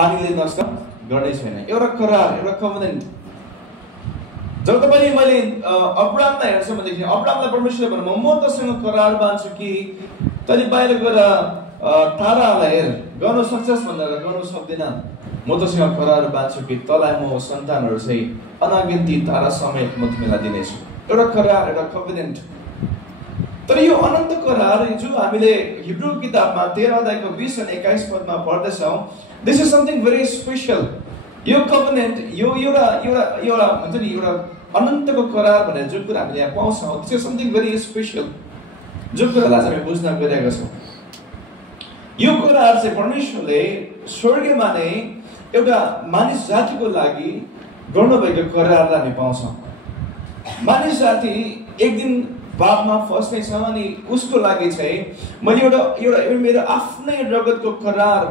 पानीले नष्ट गर्नै छैन। एउटा करार, एउटा कभेनेन्ट। जब तपाईले मैले अब्रामलाई हेर्छ भनेदेखि अब्रामलाई परमेश्वरले भन्नु म तसँग करार बाँध्छु कि तैँले बाहिर गएर तारालाई हेर, गर्न सक्छस् भनेर गर्न सक्दैन। म तसँग करार बाँध्छु कि तँलाई म सन्तानहरू चाहिँ अनगिन्ती तारा समेत म तिमीलाई दिनेछु। एउटा करार, एउटा कभेनेन्ट। तर यो अनन्त करार जो हामीले हिब्रू किताबमा 13 अध्यायको 20 अनि 21 पदमा पढ्दैछौँ, this is something very special. यो कभेनेन्ट, यो एउटा हुन्छ नि एउटा अनन्तको करार भनेर जुन कुरा हामीले यहाँ पाउँछौँ, this is something very special. जुन कुरालाई चाहिँ हामी बुझ्न गइरहेका छौँ, यो करार चाहिँ परमेश्वरले स्वर्गमा नै एउटा मानिस जातिको लागि गर्नुभएको करारलाई हामी पाउँछौँ। मानिस जाति एक दिन पापमा फस्नेछ अनि उसको लागि चाहिँ मैले एउटा मेरो आफ्नै रगतको करार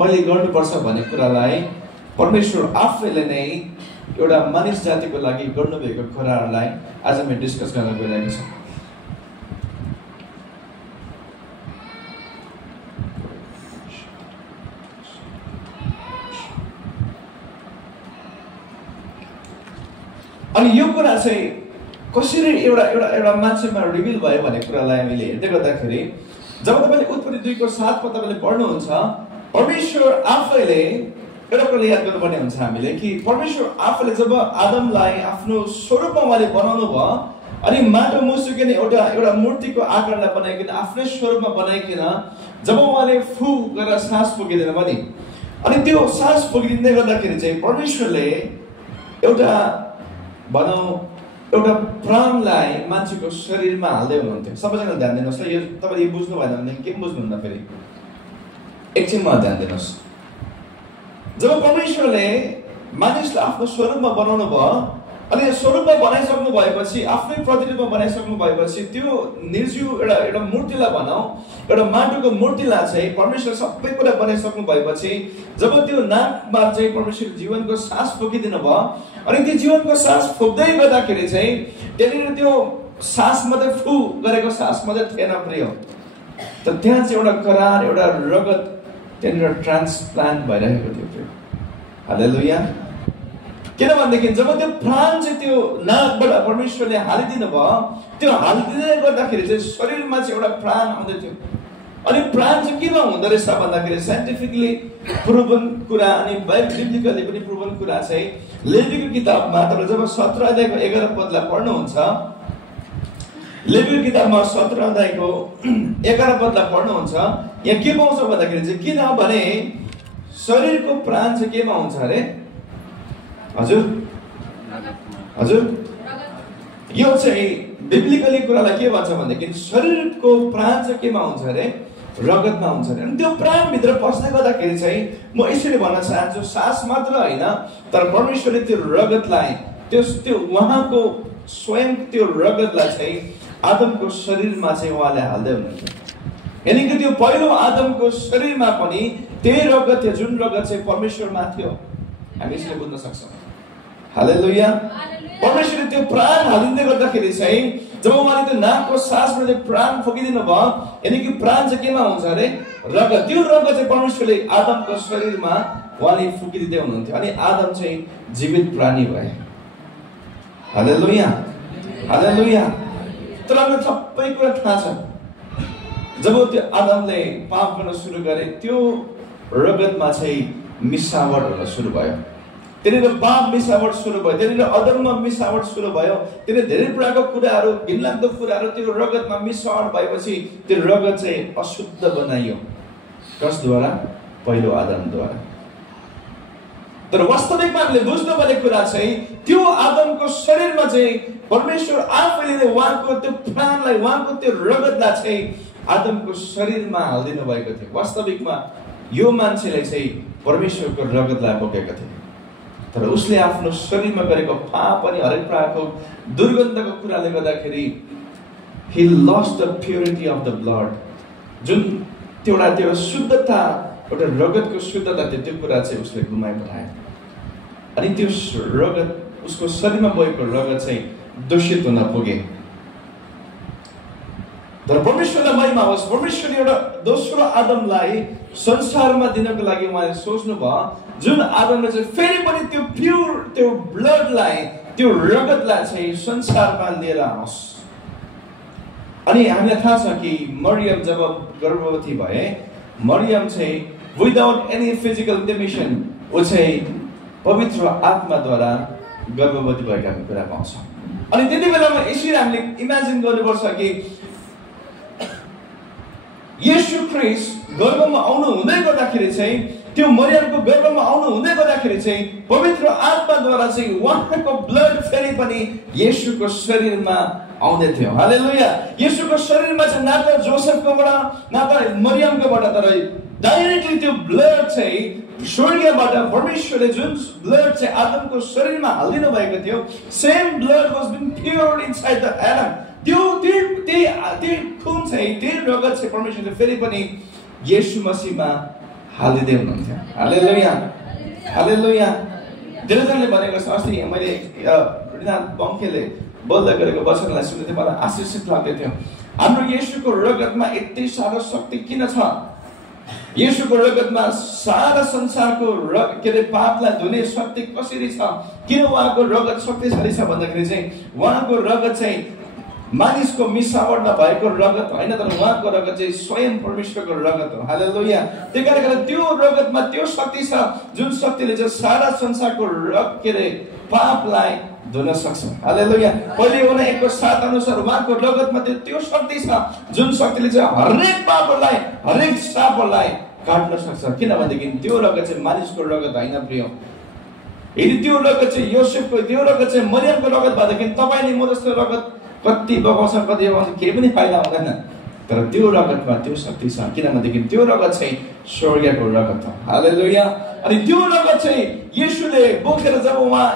मैले गर्नुपर्छ भन्ने कुरालाई परमेश्वर आफैले नै एउटा मानिस जातिको लागि गर्नुभएको करारलाई आज हामी डिस्कस गर्न गइरहेका छौँ। अनि यो कुरा चाहिँ कसरी एउटा मान्छेमा रिभिल भयो भन्ने कुरालाई हामीले हेर्दै गर्दाखेरि जब तपाईँले उत्पत्ति 2 को 7 पद तपाईँले पढ्नुहुन्छ, परमेश्वर आफैले एउटा कुरा याद गर्नुपर्ने हुन्छ हामीले कि परमेश्वर आफैले जब आदमलाई आफ्नो स्वरूपमा उहाँले बनाउनु भयो अनि माटो मुसुकिन एउटा मूर्तिको आकारलाई बनाइकन आफ्नै स्वरूपमा बनाइकन जब उहाँले फु गरेर सास फुकिदिनु भयो नि, अनि त्यो सास फुकिदिँदै गर्दाखेरि चाहिँ परमेश्वरले एउटा प्राणलाई मान्छेको शरीरमा हाल्दै हुनुहुन्थ्यो। सबैजना ध्यान दिनुहोस् ल, यो तपाईँले बुझ्नु भएन भने के बुझ्नुहुन्न फेरि एकछिनमा ध्यान दिनुहोस्। जब परमेश्वरले मानिसलाई आफ्नो स्वरूपमा बनाउनु भयो अनि स्वरूपमा बनाइसक्नु भएपछि आफ्नै प्रतिरूपमा बनाइसक्नु भएपछि त्यो निर्जीव एउटा मूर्तिलाई भनौँ, एउटा माटोको मूर्तिलाई चाहिँ परमेश्वर सबै कुरा बनाइसक्नु भएपछि जब त्यो नाकमा चाहिँ परमेश्वर जीवनको सास फुकिदिनु भयो अनि त्यो जीवनको सास फुक्दै गर्दाखेरि चाहिँ त्यहाँनिर त्यो सास मात्रै फु गरेको सास मात्रै थिएन प्रिय, तर त्यहाँ चाहिँ एउटा करार, एउटा रगत त्यहाँनिर ट्रान्सप्लान्ट भइरहेको थियो प्रिय। हालेलुया। किनभनेदेखि जब त्यो प्राण चाहिँ त्यो नाकबाट परमेश्वरले हालिदिनु भयो, त्यो हालिदिँदै गर्दाखेरि चाहिँ शरीरमा चाहिँ एउटा प्राण आउँदै थियो। अनि प्राण चाहिँ केमा हुँदो रहेछ भन्दाखेरि साइन्टिफिकली प्रुभन कुरा अनि बाइबलिकली पनि प्रुभन कुरा चाहिँ लेवीको किताबमा तपाईँ जब 17 अध्यायको 11 पदलाई पढ्नुहुन्छ, लेवीको किताबमा 17 अध्यायको 11 पदलाई पढ्नुहुन्छ, यहाँ के पाउँछ भन्दाखेरि चाहिँ किनभने शरीरको प्राण चाहिँ केमा हुन्छ अरे? हजुर यो चाहिँ बिब्लिकली कुरालाई के भन्छ भनेदेखि शरीरको प्राण चाहिँ केमा हुन्छ अरे? रगतमा हुन्छ अरे। अनि त्यो प्राणभित्र पस्दै गर्दाखेरि चाहिँ म यसरी भन्न चाहन्छु, सास मात्र होइन तर परमेश्वरले त्यो रगतलाई त्यो उहाँको स्वयं त्यो रगतलाई चाहिँ आदमको शरीरमा चाहिँ उहाँले हाल्दै हुनुहुन्थ्यो। यानि कि त्यो पहिलो आदमको शरीरमा पनि त्यही रगत थियो जुन रगत चाहिँ परमेश्वरमा थियो। हामी यसले बुझ्न सक्छौँ। हालेलुया। परमेश्वरले त्यो प्राण हालिँदै गर्दाखेरि चाहिँ जब उहाँले त्यो नाकको सासबाट त्यो प्राण फुकिदिनु भयो, यानि कि प्राण चाहिँ केमा हुन्छ अरे? रगत। त्यो रगत चाहिँ परमेश्वरले आदमको शरीरमा उहाँले फुकिदिँदै हुनुहुन्थ्यो अनि आदम चाहिँ जीवित प्राणी भए। हालेलुया, हालेलुया। तर हामीलाई सबै कुरा थाहा छ, जब त्यो आदमले पाप गर्न सुरु गरे त्यो रगतमा चाहिँ मिसावट हुन सुरु भयो। त्यहाँनिर पाप मिसावट सुरु भयो, त्यहाँनिर अधर्म मिसावट सुरु भयो, त्यहाँनिर धेरै प्रकारको कुराहरू, घिनलाग्दो कुराहरू त्यो रगतमा मिसावट भएपछि त्यो रगत चाहिँ अशुद्ध बनाइयो। कसद्वारा? पहिलो आदमद्वारा। तर वास्तविकमा हामीले बुझ्नुपर्ने कुरा चाहिँ त्यो आदमको शरीरमा चाहिँ परमेश्वर आफैले उहाँको त्यो प्राणलाई, उहाँको त्यो रगतलाई चाहिँ आदमको शरीरमा हालिदिनु भएको थियो। वास्तविकमा यो मान्छेले चाहिँ परमेश्वरको रगतलाई बोकेका थिए, तर उसले आफ्नो शरीरमा गरेको पाप अनि हरेक प्रकारको दुर्गन्धको कुराले गर्दाखेरि he lost the purity of the blood। जुन त्यो शुद्धता, एउटा रगतको शुद्धता थियो, त्यो कुरा चाहिँ उसले गुमाइपठायो। अनि त्यो रगत, उसको शरीरमा बगेको रगत चाहिँ दूषित हुन पुगे। तर परमेश्वरलाई महिमा होस्। परमेश्वरले एउटा दोस्रो आदमलाई संसारमा दिनको लागि उहाँले सोच्नु भयो, जुन आदमले चाहिँ फेरि पनि त्यो प्युर त्यो ब्लडलाई त्यो रगतलाई चाहिँ संसारमा लिएर आओस्। अनि हामीलाई थाहा छ कि मरियम जब गर्भवती भए, मरियम चाहिँ विदाउट एनी फिजिकल इंटिमेशन ऊ चाहिँ पवित्र आत्माद्वारा गर्भवती भएको हामी कुरा पाउँछौँ। अनि त्यति बेलामा यसरी हामीले इमेजिन गर्नुपर्छ कि येशू ख्रीष्ट गर्भमा आउनु हुँदै गर्दाखेरि चाहिँ त्यो मरियमको गर्भमा आउनु हुँदै गर्दाखेरि चाहिँ पवित्र आत्माद्वारा चाहिँ उहाँको ब्लड फेरि पनि येशूको शरीरमा आउँदै थियो। हालेलुया। येशूको शरीरमा चाहिँ न त जोसेफकोबाट न त मरियमकोबाट, तर डाइरेक्टली त्यो ब्लड चाहिँ स्वर्गबाट परमेश्वरले जुन ब्लड चाहिँ आदमको शरीरमा हालिदिनु भएको थियो, same blood was being poured inside the Adam. त्यो खुन चाहिँ त्यो रगत चाहिँ परमेश्वरले फेरि पनि येशू मसीहमा हालिदिँदै हुनुहुन्थ्यो। हालेलुया, हालेलुया। धेरैजनाले भनेको छ, अस्ति मैले रिनाथ बङ्केले बोल्दै गरेको वचनलाई सुन्दै थिएँ, मलाई आशीर्षित लाग्दै थियो। हाम्रो येशूको रगतमा यति साह्रो शक्ति किन छ? येशूको रगतमा सारा संसारको पापलाई धुने शक्ति कसरी छ? किन उहाँको रगत शक्तिशाली छ भन्दाखेरि चाहिँ उहाँको रगत चाहिँ मानिसको मिसावट नभएको रगत होइन, तर उहाँको रगत चाहिँ स्वयं परमेश्वरको रगत हो। हालेलुया। त्यही कारणले त्यो रगतमा त्यो शक्ति छ जुन शक्तिले चाहिँ सारा संसारको पापलाई धुन सक्छ। हालेलुया। पहिले उनी 1:7 अनुसार उहाँको रगतमा त्यो शक्ति छ जुन शक्तिले चाहिँ हरेक पापलाई हरेक श्रापलाई काट्न सक्छ। किनभनेदेखि त्यो रगत चाहिँ मानिसको रगत होइन प्रिय। यदि त्यो रगत चाहिँ योसेफको, त्यो रगत चाहिँ मरियमको रगत भएदेखि तपाईँले म जस्तो रगत कति बगाउँछ कति बगाउँछ केही पनि फाइदा हुँदैन। तर त्यो रगतमा त्यो शक्ति छ, किनभनेदेखि त्यो रगत चाहिँ स्वर्गको रगत हो। हालेलुया। अनि त्यो रगत चाहिँ येशूले बोकेर जब उहाँ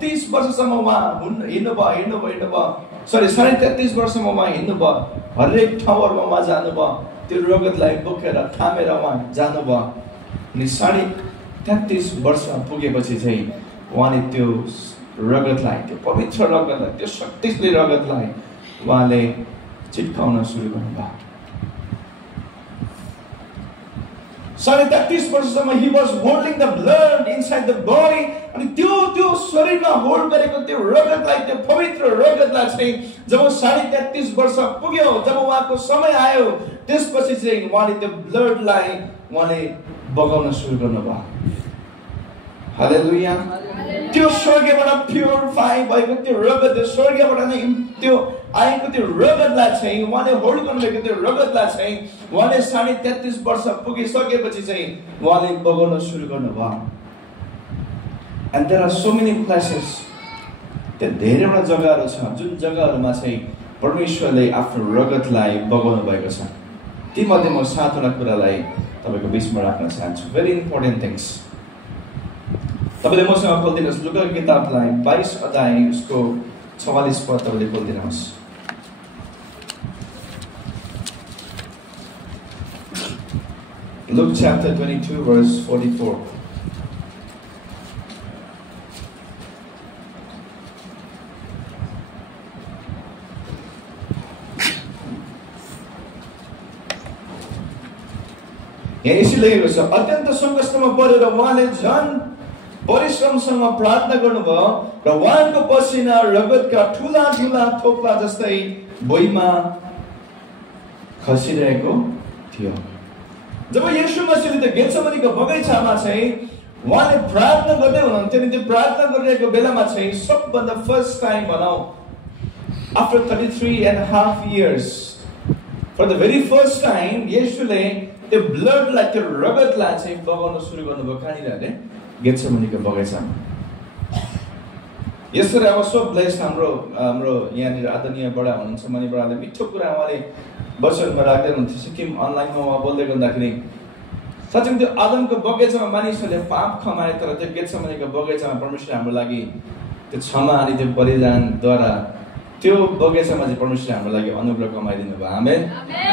30 वर्षसम्म उहाँ हिँड्नुभयो, 33.5 वर्षमा उहाँ हिँड्नुभयो, हरेक ठाउँहरूमा उहाँ जानुभयो, त्यो रगतलाई बोकेर थामेर उहाँ जानुभयो। अनि 33.5 वर्ष पुगेपछि चाहिँ उहाँले त्यो रगतलाई, त्यो पवित्र रगतलाई, त्यो शक्तिशाली रगतलाई उहाँले चिट्काउन सुरु गर्नुभयो। 33.5 वर्षसम्म he was holding the blood inside the body। अनि त्यो शरीरमा होल्ड गरेको त्यो रगतलाई, त्यो पवित्र रगतलाई चाहिँ जब 33.5 वर्ष पुग्यो, जब उहाँको समय आयो, त्यसपछि चाहिँ उहाँले त्यो ब्लडलाई उहाँले बगाउन सुरु गर्नुभयो। हालेलुया। त्यो स्वर्गबाट प्युरिफाई भएको त्यो रगत, त्यो स्वर्गबाट नै त्यो आएको त्यो रगतलाई चाहिँ उहाँले होल्ड गर्नुभएको त्यो रगतलाई चाहिँ उहाँले 33.5 वर्ष पुगिसकेपछि चाहिँ उहाँले बगाउन सुरु गर्नुभयो। And there are so many places, त्यहाँ धेरैवटा जग्गाहरू छ जुन जग्गाहरूमा चाहिँ परमेश्वरले आफ्नो रगतलाई बगाउनु भएको छ। तीमध्ये म 7वटा कुरालाई तपाईँको बिचमा राख्न चाहन्छु। Very important things. तपाईँले मसँग खोलिदिनुहोस् लुका किताबलाई 22 अध्याय उसको 44 पद तपाईँले खोलिदिनुहोस्। Luke chapter 22 verse 44. यहाँ यसरी लेखेको छ, अत्यन्त सङ्कष्टमा परेर उहाँले झन् परिश्रमसँग प्रार्थना गर्नुभयो र उहाँको पसिना रगतका ठुला ठुला थोप्ला जस्तै भुइँमा खसिरहेको थियो। जब येशू मसीहले त्यो गेत्सेमनीको बगैँचामा चाहिँ उहाँले प्रार्थना गर्दै हुनुहुन्थ्यो नि, त्यो प्रार्थना गरिरहेको बेलामा चाहिँ सबभन्दा फर्स्ट टाइम भनौँ after 33.5 years for the very first time येशूले त्यो ब्लडलाई, त्यो रगतलाई चाहिँ बगाउन सुरु गर्नुभयो। कहाँनिर अरे? गेत्सेमनीको बगैँचामा। यसरी अब सो ब्लेस्ड हाम्रो यहाँनिर आदरणीय बडा हुनुहुन्छ, मणि बडाले मिठो कुरा उहाँले वचनमा राख्दै हुनुहुन्थ्यो। सिक्किम अनलाइनमा उहाँ बोल्दै गर्दाखेरि साँच्चै त्यो आदमको बगैँचामा मानिसहरूले पाप खमाए, तर त्यो गेत्सेमनीको बगैँचामा परमेश्वरले हाम्रो लागि त्यो क्षमा अनि त्यो बलिदानद्वारा त्यो बगैँचामा चाहिँ परमेश्वरले हाम्रो लागि अनुग्रह कमाइदिनु भयो। आमेन,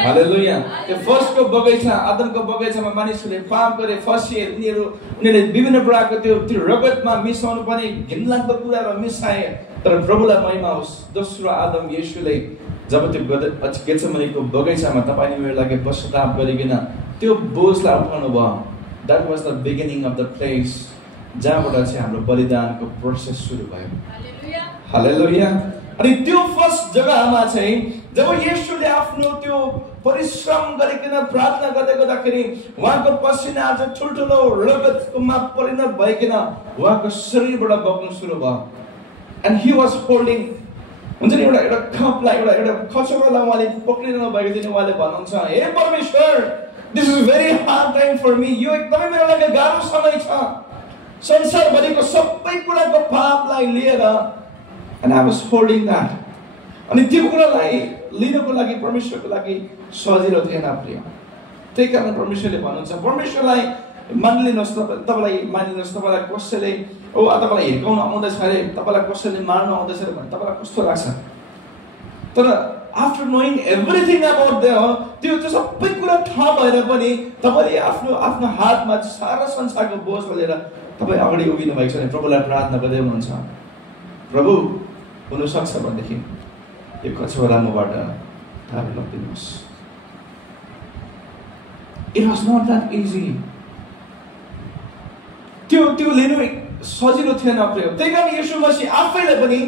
हालेलुया। त्यो फर्स्टको बगैँचा, आदमको बगैँचामा मानिसहरूले पाप गरे, फसिए, उनीहरूले विभिन्न प्रकारको त्यो रगतमा मिसाउनु पनि घिनलाग्दो कुराहरू मिसाए। तर प्रभुलाई महिमा होस्, दोस्रो आदम येशूले जब त्यो गेत्सेमनीको बगैँचामा तपाईँले मेरो लागि पश्चाताप गरिकन त्यो बोझलाई उठाउनु भयो, that was the beginning of the place जहाँबाट चाहिँ हाम्रो बलिदानको प्रोसेस सुरु भयो। हालेलुया। अनि त्यो फर्स्ट जग्गामा चाहिँ जब येशूले आफ्नो त्यो परिश्रम गरिकन प्रार्थना गर्दै गर्दाखेरि उहाँको पसिना आज ठुल्ठुलो रगतमा परिणत भइकन उहाँको शरीरबाट बग्नु सुरु भयो। एन्ड ही वाज होल्डिङ, हुन्छ नि एउटा कपलाई एउटा खचौडालाई उहाँले पक्रिरहनु भएको थियो। उहाँले भन्नुहुन्छ, हे परमेश्वर, this is very hard time for me, यो एकदमै मेरो लागि गाह्रो समय छ, संसारभरिको सबै कुराको पापलाई लिएर, and I was holding that. अनि त्यो कुरालाई लिनको लागि परमेश्वरको लागि सजिलो थिएन प्रिय। त्यही कारण परमेश्वरले भन्नुहुन्छ, परमेश्वरलाई मानिलिनुहोस्, तपाईँलाई कसैले तपाईँलाई हिर्काउन आउँदैछ अरे, तपाईँलाई कसैले मार्न आउँदैछ अरे भने तपाईँलाई कस्तो लाग्छ? तर आफ्टर नोइङ एभ्रिथिङ अबाउट त्यो सबै कुरा थाहा भएर पनि तपाईँले आफ्नो हातमा सारा संसारको बोझ लिएर तपाईँ अगाडि उभिनु भएको छ भने प्रभुलाई प्रार्थना गर्दै हुनुहुन्छ, प्रभु हुनसक्छ भनेदेखि यो कछुवा मबाट थाहा लगिदिनुहोस्। It was not that easy. त्यो लिनु सजिलो थिएन प्रिय। त्यही कारण येशू मसीह आफैले पनि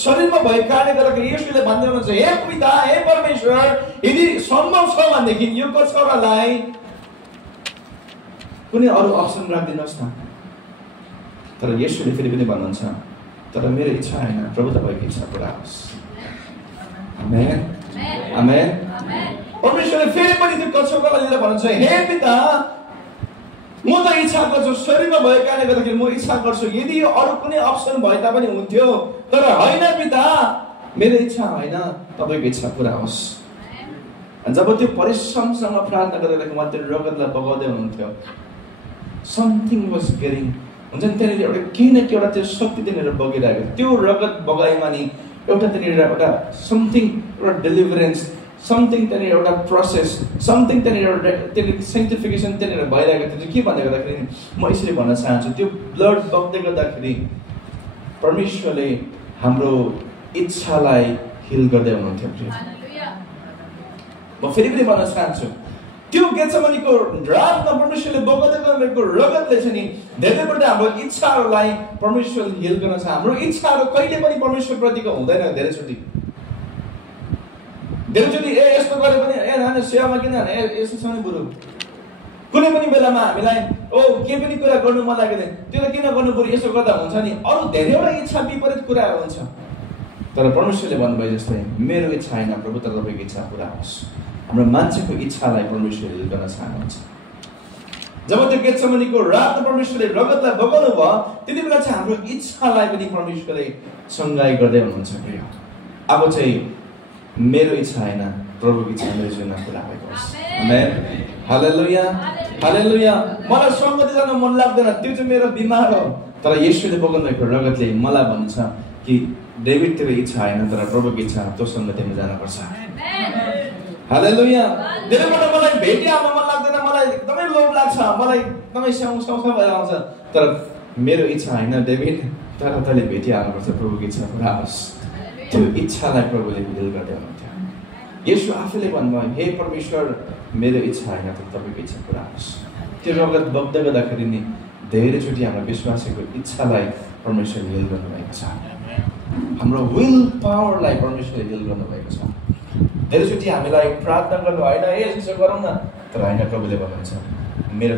शरीरमा भएको कारणले गर्दाखेरि येशूले भन्दै हुनुहुन्छ, हे पिता, हे परमेश्वर, यदि सम्भव छ भनेदेखि यो कछुवालाई कुनै अरू अप्सन राखिदिनुहोस् न। तर येशूले फेरि पनि भन्नुहुन्छ, तर मेरो इच्छा होइन, प्रभु तपाईँको इच्छा पुरा होस्। आमेन, आमेन। परमेश्वरले फेरि पनि त्यो कछुवालाई लिएर भन्नुहुन्छ, हे पिता, म त इच्छा गर्छु, शरीरमा भएको कारणले गर्दाखेरि म इच्छा गर्छु, यदि यो अरू कुनै अप्सन भए तापनि हुन्थ्यो, तर होइन पिता, मेरो इच्छा होइन, तपाईँको इच्छा पुरा होस्। जब त्यो परिश्रमसँग प्रार्थना गर्दाखेरि उहाँ त्यो रगतलाई बगाउँदै हुनुहुन्थ्यो, समथिङ वाज गेटिङ, हुन्छ नि त्यहाँनिर एउटा केही न केही एउटा त्यो शक्ति त्यहाँनिर बगिरहेको थियो। त्यो रगत बगाइमा नि एउटा त्यहाँनिर एउटा समथिङ, एउटा डेलिभरेन्स, समथिङ त्यहाँनिर एउटा प्रोसेस, समथिङ त्यहाँनिर सेन्टिफिकेसन त्यहाँनिर भइरहेको थियो। के भन्दै गर्दाखेरि म यसरी भन्न चाहन्छु, त्यो ब्लड बग्दै गर्दाखेरि परमेश्वरले हाम्रो इच्छालाई हिल गर्दै हुनुहुन्थ्यो। म फेरि पनि भन्न चाहन्छु, त्यो गेत्सेमनीको रातमा परमेश्वरले बगाउँदै गर्नुभएको रगतले चाहिँ नि धेरैपल्ट हाम्रो इच्छाहरूलाई परमेश्वरले हिल गर्न छ। हाम्रो इच्छाहरू कहिले पनि परमेश्वरप्रतिको हुँदैन। धेरैचोटि यस्तो गरे पनि नानी सेवामा किन यसो नि बरु कुनै पनि बेलामा हामीलाई के पनि कुरा गर्नु मन लाग्दैन, त्यो त किन गर्नु बरु यसो गर्दा हुन्छ नि, अरू धेरैवटा इच्छा विपरीत कुराहरू हुन्छ। तर परमेश्वरले भन्नुभयो जस्तै मेरो इच्छा होइन प्रभु, तर तपाईँको इच्छा पुरा होस्। हाम्रो मान्छेको इच्छालाई परमेश्वरले हिल गर्न चाहनुहुन्छ। जब त्यो गेत्सेमनीको रातमा परमेश्वरले रगतलाई बगाउनु भयो, त्यति बेला चाहिँ हाम्रो इच्छालाई पनि परमेश्वरले सङ्गाई गर्दै हुनुहुन्छ। अब चाहिँ मेरो इच्छा होइन, प्रभुको इच्छा मेरो जीवनमा पुरा भएको होस्। आमेन, हालेलुया, हालेलुया। मलाई सङ्गति जान मन लाग्दैन, त्यो चाहिँ मेरो बिमार हो। तर येशूले बगाउनु भएको रगतले मलाई भन्छ कि डेभिड तेरो इच्छा होइन, तर प्रभुको इच्छा, त्यो सङ्गतिमा जानुपर्छ। हालेलुया। धेरैपल्ट मलाई भेटी आउन मन लाग्दैन, मलाई एकदमै लोभ लाग्छ, मलाई एकदमै स्याउ भएर आउँछ, तर मेरो इच्छा होइन डेभिड, तर तैँले भेटी आउनुपर्छ, प्रभुको इच्छा पुरा होस्। त्यो इच्छालाई प्रभुले हिल गर्दै हुनुहुन्थ्यो। येशू आफैले भन्नुभयो, हे परमेश्वर, मेरो इच्छा होइन, तर तपाईँको इच्छा पुरा होस्। त्यो रगत बग्दै गर्दाखेरि नि धेरैचोटि हाम्रो विश्वासीको इच्छालाई परमेश्वरले हिल गर्नुभएको छ। हाम्रो विल पावरलाई परमेश्वरले हिल गर्नुभएको छ। धेरैचोटि हामीलाई प्रार्थना गर्नु होइन, यसो गरौँ न, तर होइन, प्रभुले भन्नुहुन्छ मैले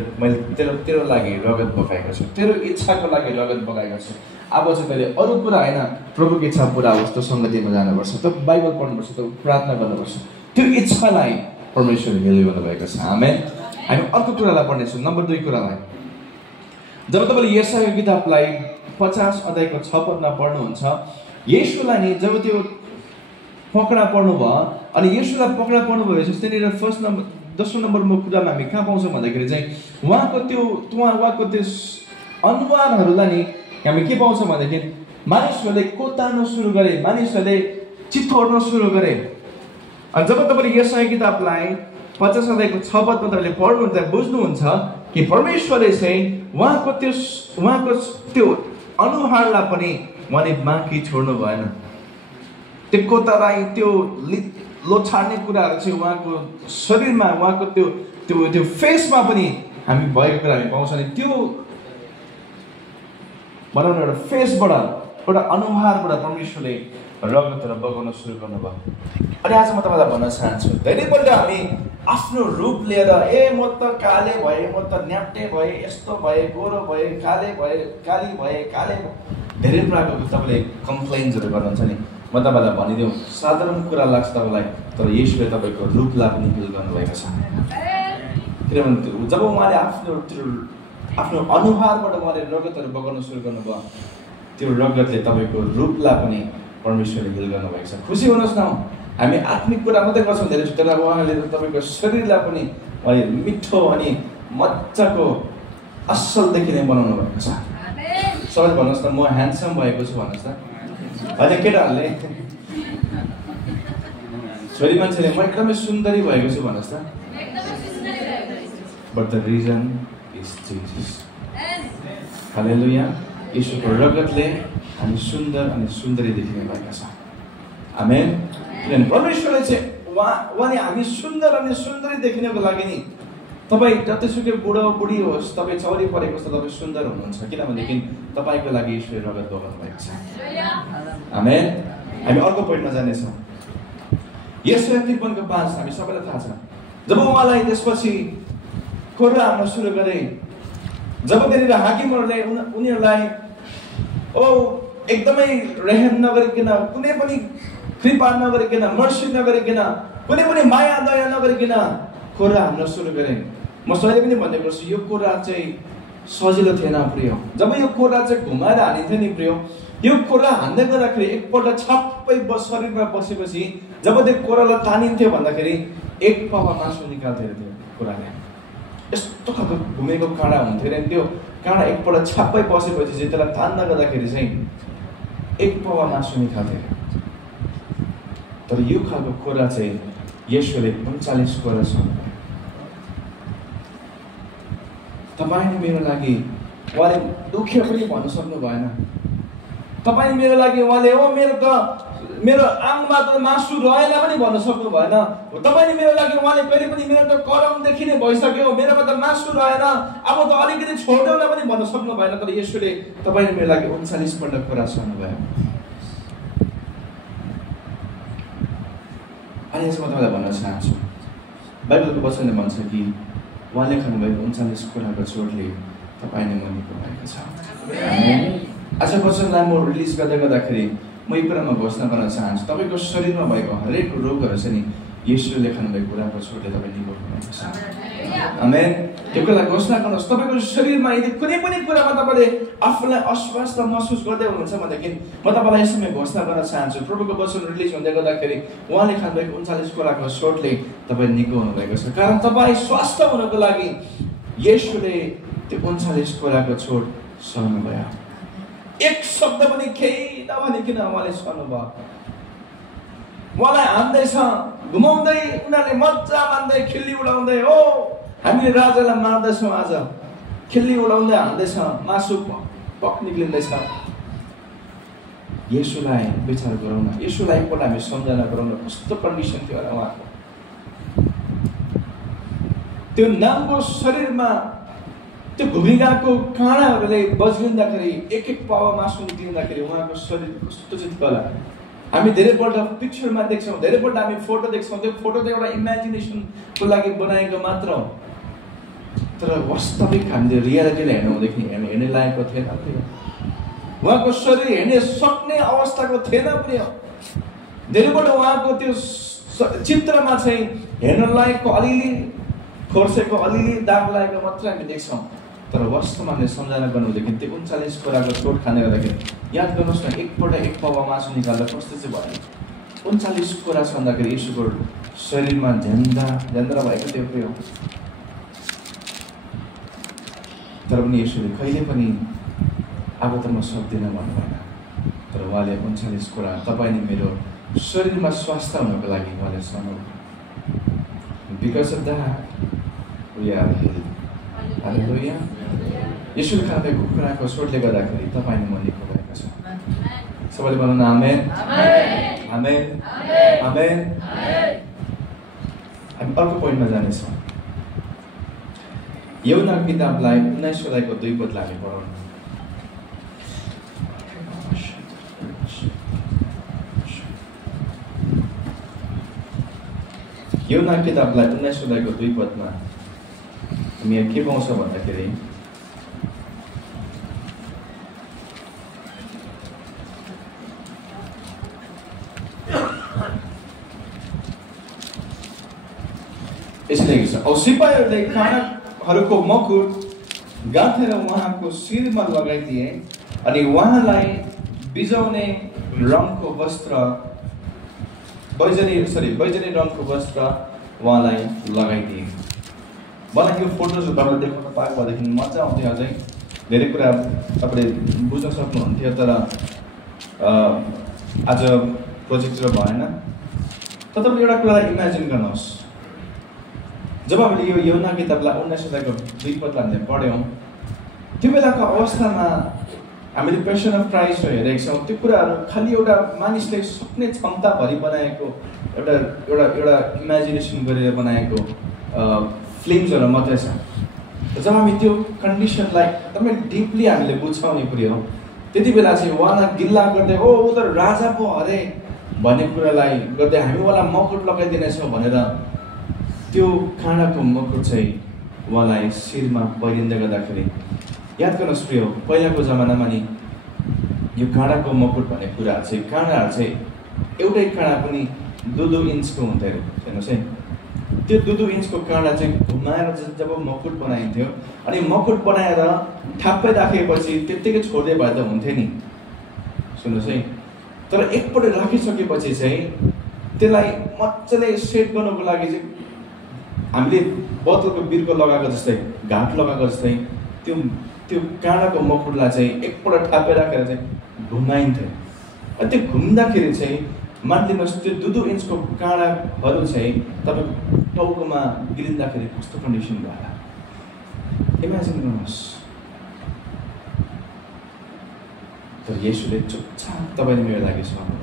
तेरो लागि रगत बगाएको छु, तेरो इच्छाको लागि रगत बगाएको छु। अब चाहिँ तैँले अरू कुरा होइन, प्रभुको इच्छा पुरा होस्, त्यो सङ्गतिमा जानुपर्छ, त्यो बाइबल पढ्नुपर्छ, त्यो प्रार्थना गर्नुपर्छ। त्यो इच्छालाई परमेश्वरले हिल गर्नुभएको छ। आमेन। हामी अर्को कुरालाई पढ्नेछौँ, नम्बर 2 कुरालाई। जब तपाईँले यशायाको किताबलाई 50 अध्यायको 6 पदमा पढ्नुहुन्छ, येशूलाई नि जब त्यो पक्रा पर्नु भयो, अनि येशूलाई पक्रा पर्नु भएपछि त्यहाँनिर दोस्रो नम्बरमा कुरामा हामी कहाँ पाउँछौँ भन्दाखेरि चाहिँ उहाँको त्यो अनुहारहरूलाई नि हामी के पाउँछौँ भनेदेखि मानिसहरूले कोताउन सुरु गरे, मानिसहरूले चितोड्न सुरु गरे। अनि जब तपाईँले यशाया किताबलाई 50 अध्यायको 6 पदमा तपाईँले पढ्नुहुन्छ, बुझ्नुहुन्छ कि परमेश्वरले चाहिँ उहाँको त्यो अनुहारलाई पनि उहाँले बाँकी छोड्नु भएन। त्यो कोतालाई, त्यो लोछार्ने कुराहरू चाहिँ उहाँको शरीरमा उहाँको त्यो त्यो त्यो फेसमा पनि हामी भएको कुरा हामी पाउँछौँ। अनि त्यो भनौँ न एउटा फेसबाट एउटा अनुहारबाट परमेश्वरले रगतहरू बगाउन सुरु गर्नुभयो। अनि आज म तपाईँलाई भन्न चाहन्छु, धेरैपल्ट हामी आफ्नो रूप लिएर म त काले भए, म त न्याप्टे भए, यस्तो भए, गोरो भए, काले भए, काली भए, काले धेरै प्रकारको तपाईँले कम्प्लेन्सहरू गर्नुहुन्छ नि। म तपाईँलाई भनिदिउँ, साधारण कुरा लाग्छ तपाईँलाई, तर यसले तपाईँको रूपलाई पनि हिल गर्नुभएको छ। किनभने जब उहाँले आफ्नो अनुहारबाट उहाँले रगतहरू बगाउन सुरु गर्नुभयो, त्यो रगतले तपाईँको रूपलाई पनि परमेश्वरले हिल गर्नुभएको छ। खुसी हुनुहोस् न, हामी आत्मिक कुरा मात्रै गर्छौँ धेरै, तर उहाँले तपाईँको शरीरलाई पनि उहाँले मिठो अनि मजाको असल देखिने बनाउनु भएको छ। सबैले भन्नुहोस् न, म ह्यान्डसम भएको छु भन्नुहोस् त। होइन केटाहरूले, छोरी मान्छेले म एकदमै सुन्दरी भएको छु भन्नुहोस् त। But the reason is Jesus. Hallelujah. यीशुको रगतले हामी सुन्दर अनि सुन्दरी देखिने भएका छ। आमेन। किनभने परमेश्वरले चाहिँ उहाँले हामी सुन्दर अनि सुन्दरी देखिनको लागि नि, तपाईँ जतिसुकै बुढो बुढी होस्, तपाईँ चौरी परेको छ, तपाईँ सुन्दर हुनुहुन्छ, किनभनेदेखि तपाईँको लागि ईश्वरले रगत बगाउनु भएको छ। आमेन। हामी अर्को पोइन्टमा जानेछौँ। यशाया 53:5 हामी सबैलाई थाहा छ। जब उहाँलाई त्यसपछि कोर्रा हान्न सुरु गरे, जब त्यहाँनिर हाकिमहरूले उनीहरूलाई एकदमै रेहम नगरिकन, कुनै पनि कृपा नगरिकन, मर्सी नगरिकन, कुनै पनि माया दया नगरिकन कोर्रा हान्न सुरु गरे। म सहिले पनि भन्ने गर्छु, यो कोर्रा चाहिँ सजिलो थिएन प्रिय। जब यो कोर्रा चाहिँ घुमाएर हानिन्थ्यो नि प्रिय, यो कोर्रा हान्दै गर्दाखेरि एकपल्ट छाप्पै शरीरमा बसेपछि जब त्यो कोर्रालाई तानिन्थ्यो भन्दाखेरि एक पावा मासु निकाल्थ्यो त्यो कोर्राले। यस्तो खालको घुमेको काँडा हुन्थ्यो अरे, त्यो काँडा एकपल्ट छाप्पै बसेपछि चाहिँ त्यसलाई तान्न गर्दाखेरि चाहिँ एक पावा मासु निकाल्थ्यो। तर यो खालको कोर्रा चाहिँ यशुले 39 कोर्रा सहनु भयो। तपाईँ मेरो लागि उहाँले दुःख पनि भन्न सक्नु भएन। तपाईँ मेरो लागि उहाँले मेरो आङमा त मासु रहेन पनि भन्न सक्नु भएन। तपाईँले मेरो लागि उहाँले कहिले पनि मेरो त करमदेखि नै भइसक्यो, मेरोमा त मासु रहेन, अब त अलिकति छोड्दैन पनि भन्न सक्नु भएन। तर यशुले तपाईँले मेरो लागि 39 पल्ट कुरा सुन्नुभयो। अनि यसमा तपाईँलाई भन्न चाहन्छु, बाइबलको वचनले भन्छ कि उहाँले खानुभएको 39 कुराको चोटले तपाईँले मर्नु भएको छ। आज वचनलाई म रिलिज गर्दाखेरि म यो कुरामा घोषणा गर्न चाहन्छु, तपाईँको शरीरमा भएको हरेक रोगहरू चाहिँ नि यीशुले खानुभएको कुराको चोटले तपाईँ निको हुनुभएको छ। आमेन। त्यो कुरालाई घोषणा गर्नुहोस्। तपाईँको शरीरमा यदि कुनै पनि कुरामा तपाईँले आफूलाई अस्वस्थ महसुस गर्दै हुनुहुन्छ भनेदेखि म तपाईँलाई यसमै घोषणा गर्न चाहन्छु, प्रभुको वचन रिलिज हुँदै गर्दाखेरि उहाँले खानुभएको 39 कुराको चोटले तपाईँ निको हुनुभएको छ। कारण तपाईँ स्वस्थ हुनको लागि यीशुले त्यो 39 कुराको चोट सहनुभयो। एक शब्द पनि केही नभनिकन उहाँले सहनुभयो। उहाँलाई हान्दैछ, घुमाउँदै, उनीहरूले मजा मान्दै, खिल्ली उडाउँदै, हामीले राजालाई मार्दैछौँ, आज खिल्ली उडाउँदै हान्दैछ, मासु पक निक्लिँदैछ। यीशुलाई विचार गरौँ न, यीशुलाई एकपल्ट हामी सम्झना गरौँ न, कस्तो कन्डिसन थियो होला उहाँको। त्यो नाङ्गो शरीरमा त्यो घुमिरहेको काँडाहरूले बज्रिँदाखेरि एक एक पावा मासु निक्लिँदाखेरि उहाँको शरीर कस्तो चाहिँ थियो होला। हामी धेरैपल्ट पिक्चरमा देख्छौँ, धेरैपल्ट हामी फोटो देख्छौँ, त्यो फोटो त एउटा इमेजिनेसनको लागि बनाएको मात्र हो। तर वास्तविक हामीले रियालिटीलाई हेर्नु हुँदाखेरि हेर्ने लायकको थिएन प्रिय। उहाँको शरीर हेर्ने सक्ने अवस्थाको थिएन प्रिय। धेरैपल्ट उहाँको त्यो चित्रमा चाहिँ हेर्न लायकको अलिअलि खोर्सेको अलिअलि दाग लागेको मात्र हामी देख्छौँ। तर वास्तवमा हामीले सम्झना गर्नुहुँदाखेरि त्यो 39 कुराको चोट खाने गर्दाखेरि याद गर्नुहोस् न, एकपल्ट एक पावा मासु निकाल्दा कस्तो चाहिँ भयो। 39 कुरा छँदाखेरि यीशुको शरीरमा झ्यान्द्रा भएको थियो प्रिय। तर पनि यीशुले कहिले पनि अब त म सक्दिनँ भन्नु भएन। तर उहाँले 39 कुरा तपाईँ नि मेरो शरीरमा स्वास्थ्य हुनको लागि उहाँले सहनु। Because of that we are healed. Hallelujah. यीशुले खानुभएको कुराको चोटले गर्दाखेरि तपाईँ नि म निको भएको छ। सबैले भन्नु न आमेन। आमेन। आमेन। अर्को पोइन्टमा जानेछौँ। यौना किताबलाई 19 अध्यायको 2 पदलाई हामी पढौँ। यौना किताबलाई 19 अध्यायको 2 पदमा हामी यहाँ के पाउँछ भन्दाखेरि यसले लेखेको छ, औ सिपाहीहरूले काँडाहरूको मकुट गाँथेर उहाँको शिरमा लगाइदिए अनि उहाँलाई बिजाउने रङको वस्त्र बैजनी रङको वस्त्र उहाँलाई लगाइदिए। मलाई यो फोटोजहरू तपाईँले देखाउन पाएको भएदेखि मजा आउँथ्यो। अझै धेरै कुरा तपाईँले बुझ्न सक्नुहुन्थ्यो, तर आज प्रोजेक्टर भएन। तर तपाईँले एउटा कुरालाई इमेजिन गर्नुहोस्, जब हामीले यो यौना किताबलाई 19 अध्यायको 2 पदलाई हामीले पढ्यौँ, त्यो बेलाको अवस्थामा हामीले पेसन अफ क्राइस्ट हेरेका छौँ। त्यो कुराहरू खालि एउटा मानिसले सक्ने क्षमताभरि बनाएको एउटा इमेजिनेसन गरेर बनाएको फिल्महरू मात्रै छ। जब हामी त्यो कन्डिसनलाई एकदमै डिपली हामीले बुझ्छौँ नि पुऱ्याउँ, त्यति बेला चाहिँ उहाँलाई गिल्ला गर्दै ओ ऊ त राजा पो अरे भन्ने कुरालाई गर्दै हामी उहाँलाई मकुट लगाइदिनेछौँ भनेर त्यो काँडाको मकुट चाहिँ उहाँलाई शिरमा पहिरिँदै गर्दाखेरि याद गर्नुहोस् प्रिय, पहिलाको जमानामा नि यो काँडाको मकुट भन्ने कुराहरू चाहिँ काँडाहरू चाहिँ एउटै काँडा पनि 2-2 इन्चको हुन्थ्यो। हेर्नुहोस् है, त्यो 2-2 इन्चको काँडा चाहिँ घुमाएर जब मकुट बनाइन्थ्यो अनि मकुट बनाएर ठ्याप्पै राखेपछि त्यत्तिकै छोड्दै भए त हुन्थ्यो नि। सुन्नुहोस् है, तर एकपल्ट राखिसकेपछि चाहिँ त्यसलाई मजाले सेट गर्नको लागि चाहिँ हामीले बोतलको बिर्को लगाएको जस्तै घाट लगाएको जस्तै त्यो काँडाको मकुटलाई चाहिँ एकपल्ट ठ्याप्पै राखेर चाहिँ घुमाइन्थ्यो। अनि त्यो घुम्दाखेरि चाहिँ मानिलिनुहोस् त्यो 2-2 इन्चको काँडाहरू चाहिँ तपाईँको टाउकोमा गिरिँदाखेरि कस्तो कन्डिसन भयो इमेजिन गर्नुहोस्। तर येशूले चुपचाप तपाईँले मेरो लागि सक्नु,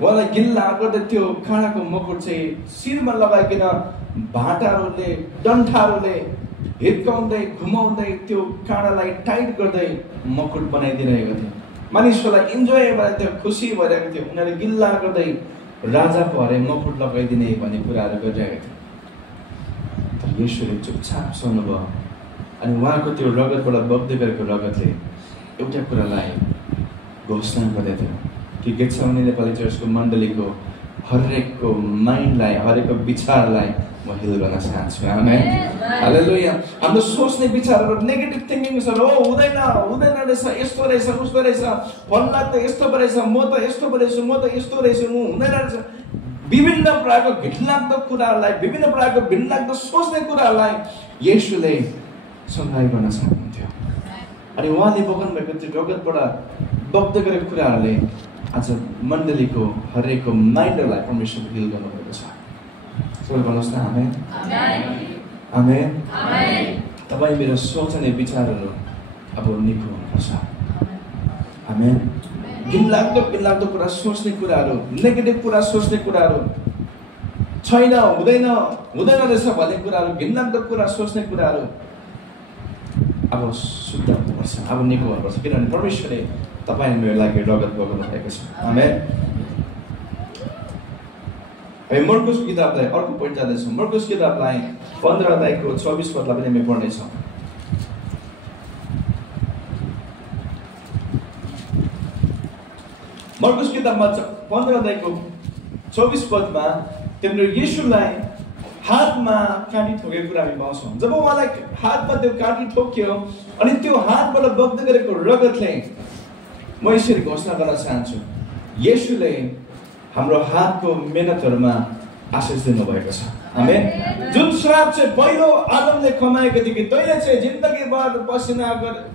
उहाँलाई गिल्ला गर्दै त्यो काँडाको मकुट चाहिँ शिरमा लगाइकन भाटाहरूले डन्ठाहरूले हिर्काउँदै घुमाउँदै त्यो काँडालाई टाइट गर्दै मकुट बनाइदिरहेको थियो। मानिसहरूलाई इन्जोय भएर थियो, खुसी भइरहेको थियो। उनीहरूले गिल्ला गर्दै राजाको हरे मकुट लगाइदिने भन्ने कुराहरू गरिरहेको थियो। तर येशूले चुपचाप सुन्नुभयो अनि उहाँको त्यो रगतबाट बग्दै गरेको रगतले एउटा कुरालाई घोषणा गर्दै थियो कि गेत्सेमनी नेपाली चर्चको मण्डलीको हरेकको माइन्डलाई, हरेकको विचारलाई म हिल गर्न चाहन्छु। आमेन, हालेलुया। हाम्रो सोच्ने विचारहरू नेगेटिभ थिङ्किङ्सहरू हो, हुँदैन रहेछ, यस्तो रहेछ, उस्तो रहेछ, फल्ला त यस्तो पो रहेछ, म त यस्तो पो रहेछु, म त यस्तो रहेछु, हुँदैन रहेछ। विभिन्न प्रकारको घिनलाग्दो कुराहरूलाई, विभिन्न प्रकारको घिनलाग्दो सोच्ने कुराहरूलाई येशूले सङ्घाइ गर्न चाहनुहुन्थ्यो। अनि उहाँले बोक्नु भएको त्यो रगतबाट बग्दै गरेको कुराहरूले आज मण्डलीको हरेकको माइन्डलाई परमेश्वरले हिल गर्नुभएको छ। सबै भन्नुहोस् न आमेन, आमेन। तपाईँ मेरो सोच्ने विचारहरू अब निको हुनुपर्छ। आमेन। घिनलाग्दो कुरा सोच्ने कुराहरू, नेगेटिभ कुरा सोच्ने कुराहरू, छैन, हुँदैन रहेछ भन्ने कुराहरू, घिनलाग्दो कुरा सोच्ने कुराहरू अब शुद्ध हुनुपर्छ, अब निको हुनुपर्छ। किनभने परमेश्वरले तपाईँ मेरो लागि रगत बगाउनु भएको छ। आमेन। हामी मर्कुस किताबलाई अर्को पोइन्ट जाँदैछौँ। मर्कुस किताबलाई 15 अध्यायको 24 पदलाई पनि हामी पढ्नेछौँ। मर्कुस किताबमा 15 अध्यायको 24 पदमा तिम्रो येशूलाई हातमा काँटी ठोकेको कुरा हामी पाउँछौँ। जब उहाँलाई हातमा त्यो काँटी ठोक्यो अनि त्यो हातबाट बग्दै गरेको रगतले म यसरी घोषणा गर्न चाहन्छु, येशूले हाम्रो हातको मेहनतहरूमा आशिष दिनुभएको छ। आमेन। जुन श्राप चाहिँ पहिलो आदमले कमाएको थियो कि तैँले चाहिँ जिन्दगीभर पसिना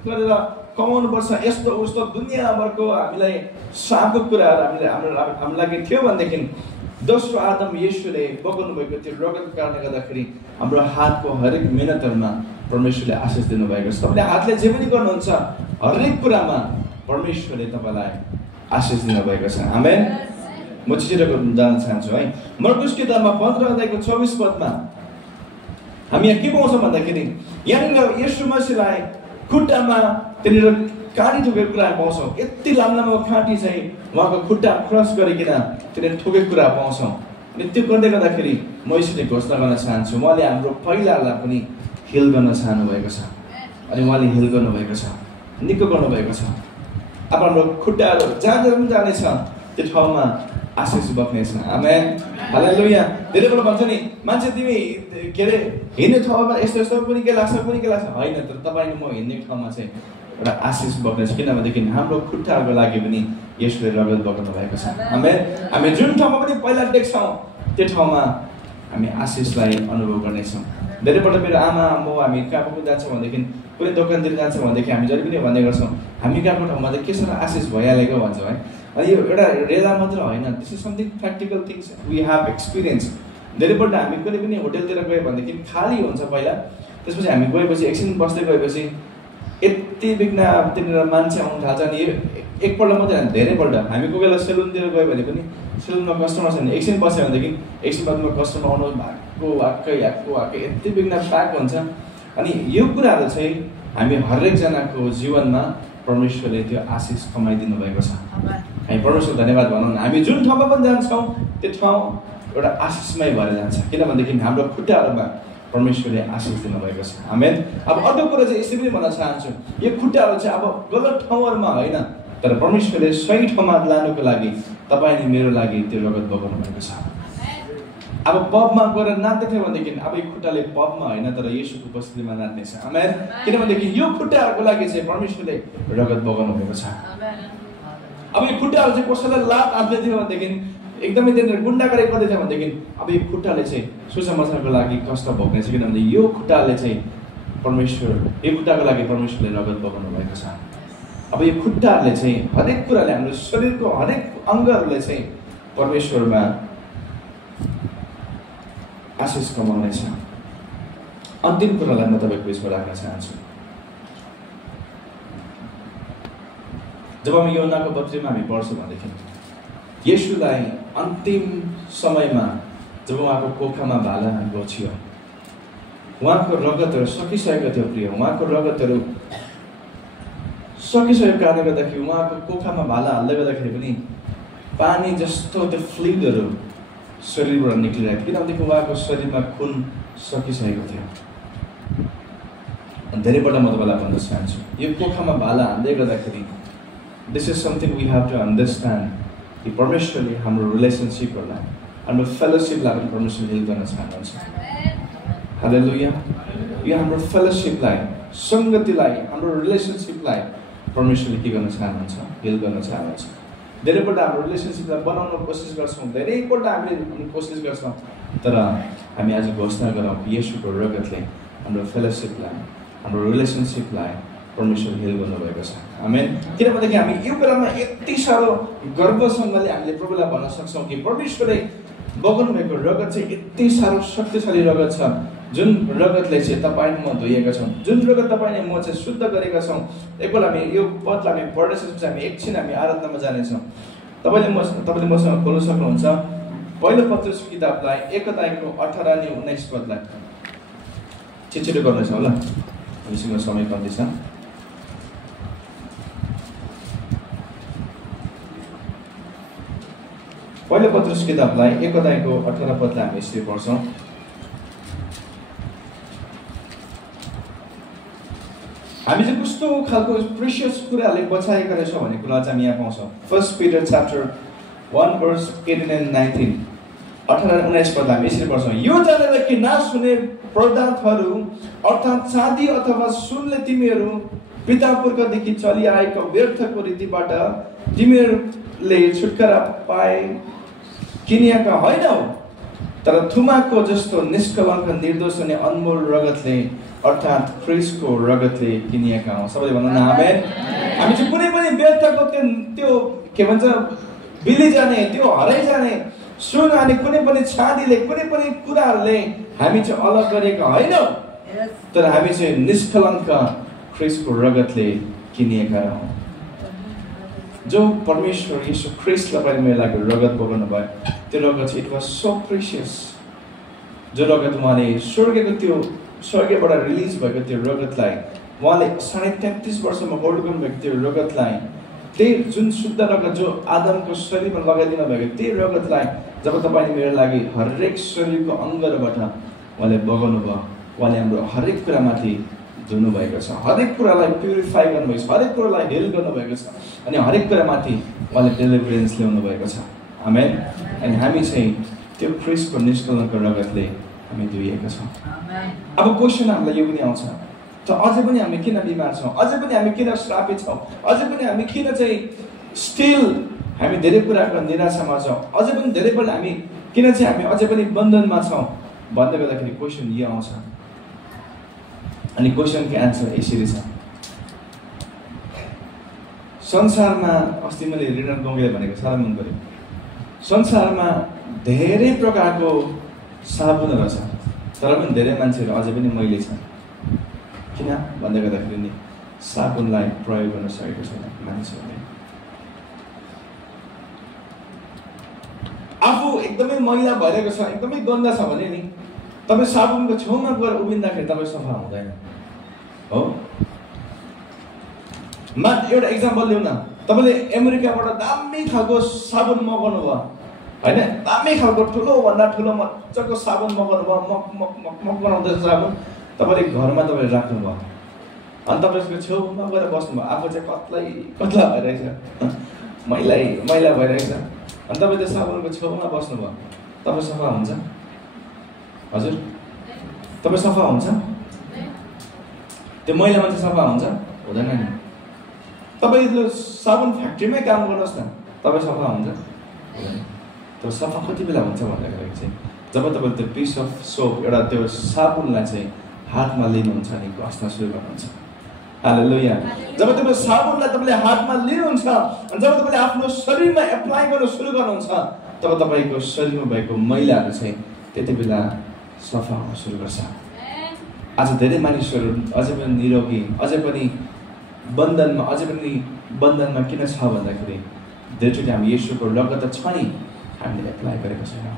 गरेर कमाउनु पर्छ, यस्तो उस्तो दुनियाँभरको हामीलाई श्रापको कुराहरू हाम्रो लागि थियो भनेदेखि दोस्रो आदम येशूले बगाउनु भएको त्यो रगतको कारणले गर्दाखेरि हाम्रो हातको हरेक मेहनतहरूमा परमेश्वरले आशिष दिनुभएको छ। तपाईँले हातले जे पनि गर्नुहुन्छ हरेक कुरामा परमेश्वरले तपाईँलाई आशिष दिनुभएको छ। आमेन। म छिटो जान चाहन्छु है। मर्कुस किताबमा 15:24 हामी यहाँ के पाउँछौँ भन्दाखेरि यहाँनिर येशू मसीहलाई खुट्टामा त्यहाँनिर काँटी ठोकेको कुरा पाउँछौँ। यति लामो काँटी चाहिँ उहाँको खुट्टा क्रस गरिकन त्यहाँनिर ठोकेको कुरा पाउँछौँ। अनि त्यो गर्दै गर्दाखेरि म यसरी घोषणा गर्न चाहन्छु, उहाँले हाम्रो पहिलालाई पनि हिल गर्न चाहनु भएको छ अनि उहाँले हिल गर्नुभएको छ, निको गर्नुभएको छ। अब हाम्रो खुट्टाहरू जहाँ पनि जानेछ त्यो ठाउँमा आशिष बग्नेछ। आमेन, हालेलुया। धेरै बेला भन्छ नि मान्छे तिमी के अरे हिँड्ने ठाउँमा यस्तो यस्तो पनि के लाग्छ होइन, तर तपाईँ म हिँड्ने ठाउँमा चाहिँ एउटा आशिष बग्नेछ, किनभनेदेखि हाम्रो खुट्टाहरूको लागि पनि यसले रगत बगाउनु भएको छ। हामी जुन ठाउँमा पनि पहिला देख्छौँ त्यो ठाउँमा हामी आशिषलाई अनुभव गर्नेछौँ। धेरैपल्ट मेरो आमा म हामी कहाँ पनि जान्छौँ भनेदेखि कुनै दोकानतिर जान्छौँ भनेदेखि हामी जहिले पनि भन्ने गर्छौँ हामी गएको ठाउँमा चाहिँ के साह्रो आशिष भइहालेको भन्छौँ है। अनि यो एउटा रेला मात्र होइन, this is something practical things we have experience. धेरैपल्ट हामी कुनै पनि होटलतिर गयो भनेदेखि खाली हुन्छ पहिला, त्यसपछि हामी गएपछि एकछिन बस्दै गएपछि यति बिघ्न त्यहाँनिर मान्छे आउनु थाल्छ नि। एकपल्ट मात्रै होइन, धेरैपल्ट हामी कोही बेला सेलुनतिर गयो भने पनि सेलुनमा कस्टमर छ भने एकछिन बस्यो भनेदेखि एकछिन बादमा कस्टमर आउनु आएकै यति बिघ्न प्याक हुन्छ। अनि यो कुराहरू चाहिँ हामी हरेकजनाको जीवनमा परमेश्वरले त्यो आशिष कमाइदिनु भएको छ। हामी परमेश्वर धन्यवाद भनौँ न। हामी जुन ठाउँमा पनि जान्छौँ त्यो ठाउँ एउटा आशिषमय भएर जान्छ, किनभनेदेखि हाम्रो खुट्टाहरूमा परमेश्वरले आशिष दिनुभएको छ। आमेन। अब अर्को कुरा चाहिँ यसरी पनि भन्न चाहन्छु, यो खुट्टाहरू चाहिँ अब गलत ठाउँहरूमा होइन, तर परमेश्वरले सही ठाउँमा लानुको लागि तपाईँ अनि मेरो लागि त्यो रगत बगाउनु भएको छ। अब पबमा गएर नाच्दै थियो भनेदेखि अब यो खुट्टाले पबमा होइन तर येशूको उपस्थितिमा नाच्नेछ। आमेन। किनभनेदेखि यो खुट्टाहरूको लागि चाहिँ परमेश्वरले रगत बगाउनु भएको छ। अब यो खुट्टाहरू चाहिँ कसैलाई लात हाल्दै थियो भनेदेखि एकदमै त्यहाँनिर गुन्डागरी गर्दै थियो भनेदेखि अब यो खुट्टाले चाहिँ सुसमाचारको लागि कष्ट भोग्नेछ, किनभने यो खुट्टाले चाहिँ यो खुट्टाको लागि परमेश्वरले रगत बगाउनु भएको छ। अब यो खुट्टाहरूले चाहिँ हरेक कुराले हाम्रो शरीरको हरेक अङ्गहरूले चाहिँ परमेश्वरमा आशिष कमाउनेछ। अन्तिम कुरालाई म तपाईँको बिचमा राख्न चाहन्छु। जब हामी योनाको पत्रीमा हामी पढ्छौँ भनेदेखि येशूलाई अन्तिम समयमा जब उहाँको कोखामा भाला गछियो, उहाँको रगतहरू सकिसकेको थियो। प्रिय, उहाँको रगतहरू सकिसकेको कारणले गर्दाखेरि उहाँको कोखामा भाला हाल्दै गर्दाखेरि पनि पानी जस्तो त्यो फ्लुइडहरू शरीरबाट निक्लिरहेको थियो, किनभने उहाँको शरीरमा खुन सकिसकेको थियो। धेरैपल्ट म तपाईँलाई भन्न चाहन्छु, यो कोखामा भाला हाल्दै गर्दाखेरि this is something we have to understand कि परमेश्वरले हाम्रो रिलेसनसिपहरूलाई, हाम्रो फेलोसिपलाई पनि परमेश्वरले हिल गर्न चाहनुहुन्छ। हालेलुया। यो हाम्रो फेलोसिपलाई, सङ्गतिलाई, हाम्रो रिलेसनसिपलाई परमेश्वरले के गर्न चाहनुहुन्छ? हिल गर्न चाहनुहुन्छ। धेरैपल्ट हाम्रो रिलेसनसिपलाई बनाउन कोसिस गर्छौँ, धेरैपल्ट हामीले कोसिस गर्छौँ, तर हामी आज घोषणा गरौँ येशूको रगतले हाम्रो फेलोसिपलाई, हाम्रो रिलेसनसिपलाई परमेश्वर हिल गर्नुभएको छ। आमेन। किनभनेदेखि हामी यो बेलामा यति साह्रो गर्वसँगले हामीले प्रभुलाई भन्न सक्छौँ कि परमेश्वरले बगाउनु भएको रगत चाहिँ यति साह्रो शक्तिशाली रगत छ, जुन रगतले चाहिँ तपाईँ म धोइएका छौँ, जुन रगत तपाईँ म चाहिँ शुद्ध गरेका छौँ। एकपल्ट हामी यो पदलाई हामी पढ्दैछौँ, हामी एकछिन हामी आराधनामा जानेछौँ। तपाईँले मसँग खोल्न सक्नुहुन्छ पहिलो पत्रुस किताबलाई 1:18-19 छिटो गर्नेछौँ ल, हामीसँग समय कम्ती छ। पहिलो पत्रुस किताबलाई 1:18 हामी यसरी पढ्छौँ। हामी चाहिँ कस्तो खालको प्रेसियस कुराहरूले बचाएका रहेछौँ भन्ने कुरा चाहिँ हामी यहाँ पाउँछौँ। 1 Peter chapter 1:18-19 हामी यसरी पढ्छौँ। यो जानेर कि नाश हुने पदार्थहरू अर्थात् चाँदी अथवा सुनले तिमीहरू पिता पुर्खदेखि चलिआएको व्यर्थको रीतिबाट तिमीहरूले छुटकारा पाए किनिएका होइनौ, तर थुमाको जस्तो निष्कलङ्क निर्दोष अनि अनमोल रगतले अर्थात् ख्रिस्टको रगतले किनिएका हौँ। सबैले भन्नु न आमेन। हामी चाहिँ कुनै पनि व्यर्थको त्यो के भन्छ बिली जाने, त्यो हराइ जाने सुन अनि कुनै पनि छादीले, कुनै पनि कुराहरूले हामी चाहिँ अलग गरेका होइनौँ, तर हामी चाहिँ निष्कलङ्क ख्रिस्टको रगतले किनिएका हौँ। जो परमेश्वर यीशु ख्रिस्टले पनि मेरो लागि रगत बगाउनु भयो, त्यो रगत चाहिँ इट वाज सो प्रेसियस। जो रगत उहाँले स्वर्गबाट रिलिज भएको त्यो रगतलाई, उहाँले 33.5 वर्षमा ओर्गन भएको त्यो रगतलाई, त्यही जुन शुद्ध रगत जो आदमको शरीरमा लगाइदिनु भएको त्यही रगतलाई जब तपाईँले मेरो लागि हरेक शरीरको अङ्गबाट उहाँले बगाउनु भयो, उहाँले हाम्रो हरेक कुरामाथि धुनुभएको छ, हरेक कुरालाई प्युरिफाई गर्नुभएको छ, हरेक कुरालाई हेल गर्नुभएको छ, अनि हरेक कुरामाथि उहाँले डेलिभरेन्स ल्याउनु भएको छ। आमेन। अनि हामी चाहिँ त्यो ख्रिस्टको निष्कलङ्क रगतले हामी धोइएका छौँ। अब क्वेसन हामीलाई यो पनि आउँछ, त अझै पनि हामी किन बिमार छौँ, अझै पनि हामी किन श्रापित छौँ, अझै पनि हामी किन चाहिँ स्टिल हामी धेरै कुराको निराशामा छौँ, अझै पनि धेरैपल्ट हामी किन चाहिँ हामी अझै पनि बन्धनमा छौँ भन्दै गर्दाखेरि क्वेसन यो आउँछ। अनि क्वेसनको एन्सर यसरी छ। संसारमा, अस्ति मैले रिडर गङ्गेले भनेको साह्रै मन पऱ्यो, संसारमा धेरै प्रकारको साबुनहरू छ, तर पनि धेरै मान्छेहरू अझै पनि मैले छन्। किन भन्दै गर्दाखेरि नि साबुनलाई प्रयोग गर्न सकेको छैन मानिसहरूले। आफू एकदमै मैला भइरहेको छ, एकदमै गन्दा छ भने नि तपाईँ साबुनको छेउमा गएर उभिँदाखेरि तपाईँ सफा हुँदैन हो। एउटा इक्जाम्पल लिउँ न, तपाईँले अमेरिकाबाट दामी खालको साबुन मगाउनु भयो होइन, दामी खालको ठुलोभन्दा ठुलो मजाको साबुन मगाउनु भयो, मक बनाउँदैछ साबुन, तपाईँले घरमा तपाईँले राख्नुभयो, अनि तपाईँको छेउमा गएर बस्नुभयो, आफू चाहिँ कत्ला भइरहेछ, मैला भइरहेछ, अनि तपाईँ त्यो साबुनको छेउमा बस्नुभयो, तपाईँ सफा हुन्छ? हजुर तपाईँ सफा हुन्छ? त्यो मैला मान्छे सफा हुन्छ? हुँदैन नि। तपाईँ त्यो साबुन फ्याक्ट्रीमै काम गर्नुहोस् न, तपाईँ सफा हुन्छ? हुँदैन। त्यो सफा कति बेला हुन्छ भन्दाखेरि चाहिँ जब तपाईँले त्यो पिस अफ सोप, एउटा त्यो साबुनलाई चाहिँ हातमा लिनुहुन्छ अनि घस्न सुरु गर्नुहुन्छ। हालेलुया। जब तपाईँ साबुनलाई तपाईँले हातमा लिनुहुन्छ अनि जब तपाईँले आफ्नो शरीरमा एप्लाई गर्न सुरु गर्नुहुन्छ तब तपाईँको शरीरमा भएको मैलाहरू चाहिँ त्यति बेला सफा हुन सुरु गर्छ। आज धेरै मानिसहरू अझै पनि निरोगी, अझै पनि बन्धनमा किन छ भन्दाखेरि धेरैचोटि हामी येशूको रगत छ नि हामीले एप्लाई गरेको छैनौँ।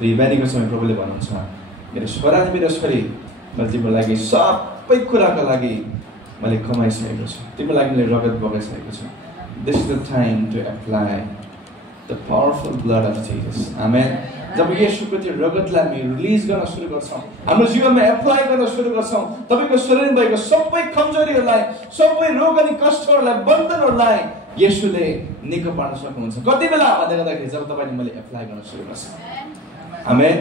बिहानीको समय प्रभुले भन्नुहुन्छ, मेरो छोरा मेरो छोरी, मैले तिम्रो लागि सबै कुराको लागि मैले कमाइसकेको छु, तिम्रो लागि मैले रगत बगाइसकेको छु। This is the time to apply the powerful blood of Jesus. Amen. जब येशूको त्यो रगतलाई हामी रिलिज गर्न सुरु गर्छौँ, हाम्रो जीवनमा एप्लाई गर्न सुरु गर्छौँ, तपाईँको शरीरमा भएको सबै कमजोरीहरूलाई, सबै रोग अनि कष्टहरूलाई, बन्धनहरूलाई येशूले निको पार्न सक्नुहुन्छ। कति बेला भन्दै गर्दाखेरि जब तपाईँले मैले एप्लाई गर्न सुरु गर्छ। आमेन।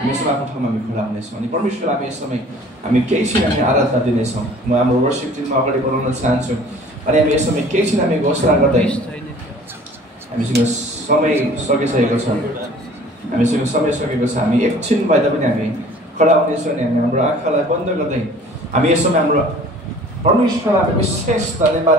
यसमा आफ्नो ठाउँमा हामी खडा हुनेछौँ अनि परमेश्वर हामी यस समय हामी केही छिन हामी आराधना दिनेछौँ। म हाम्रो वर्शिप टिममा अगाडि बढाउन चाहन्छु अनि हामी यस समय केही छिन हामी घोषणा गर्दै हामीसँग समय सकिसकेको छ, हामीसँग समय सकेको छ। हामी एकछिन भए तापनि हामी खडा हुनेछौँ अनि हामी हाम्रो आँखालाई बन्द गर्दै हामी यस समय हाम्रो परमेश्वरलाई विशेष धन्यवाद